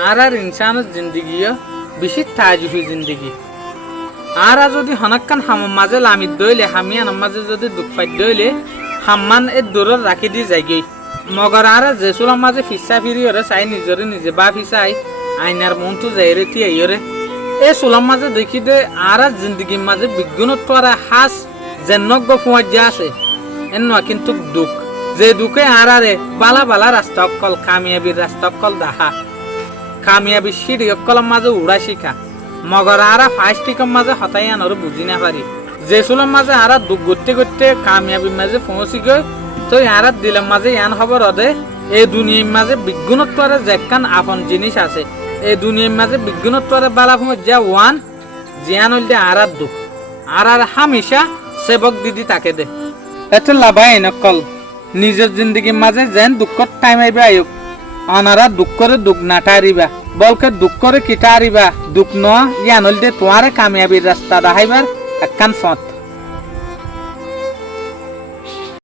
আর ইনসানের জিন্দগিও বেশি তাজুহি জিন্দগি আর যদি হনক্কান হামার মাঝে লামিত দইলে হামিয়ানের মাঝে যদি দুঃখ পাই দইলে হাম্মান এ দূরত রাখি দি যাইগই মগর আর যে চুলার মাঝে ফিসা ফিরি ওরে চাই নিজরে নিজে বা ফিসাই আইনার মনটো যাইরে তি আইরে এ চুলার মাঝে দেখি দে আর জিন্দগির মাঝে বিজ্ঞানত তোরা হাস জেনক ফুয়াই যা আছে এন কিন্তু দুঃখ যে দুঃখে আরে বালা বালা রাস্তা অকল কামিয়াবির রাস্তা অকল দাহা কামিয়াবি সিঁড়ি অকলের মাঝে উড়া শিখা মগর আরা ফাইস্টিকের মাঝে হতাই আনর বুঝি না পারি যে চুলের মাঝে আরা দুঃখ করতে করতে কামিয়াবির মাঝে পৌঁছি গই তো আর দিলের মাঝে ইয়ান খবর হদে এই দুনিয়ার মাঝে বিজ্ঞানত্বরে যেকান আপন জিনিস আছে এই দুনিয়ার মাঝে বিজ্ঞানত্বরে বালা ফোঁ যা ওয়ান জিয়ান হইলে আর দুঃখ আর হামেশা সেবক দিদি তাকে দে এত লাভাই নকল নিজের জিন্দগির মাঝে যেন দুঃখত টাইম আইবা আয়ুক অনারা দুঃখ করে দুঃখ নাটারিবা বলকে দুঃখ করে কিটা আরিবা দুঃখ ন ইয়ান হইলে তোমারে কামিয়াবির রাস্তা দেখাইবার একখান পথ